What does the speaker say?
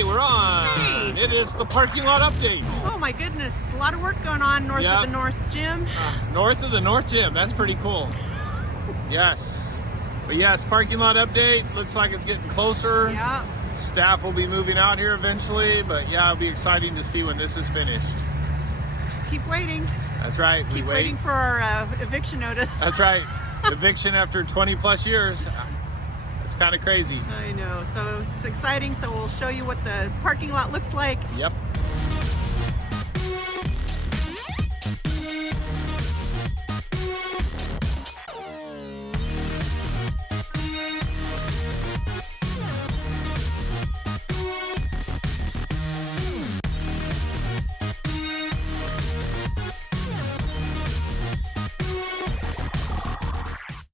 Okay, we're on. Hey. It is the parking lot update. Oh my goodness, a lot of work going on north Yep. of the North Gym. North of the North Gym. That's pretty cool. Yes. But yes, parking lot update. Looks like it's getting closer. Yeah. Staff will be moving out here eventually, but yeah, it'll be exciting to see when this is finished. Just keep waiting. That's right. Keep waiting for our eviction notice. That's right. Eviction after 20 plus years. It's kind of crazy. I know. So it's exciting. So we'll show you what the parking lot looks like. Yep.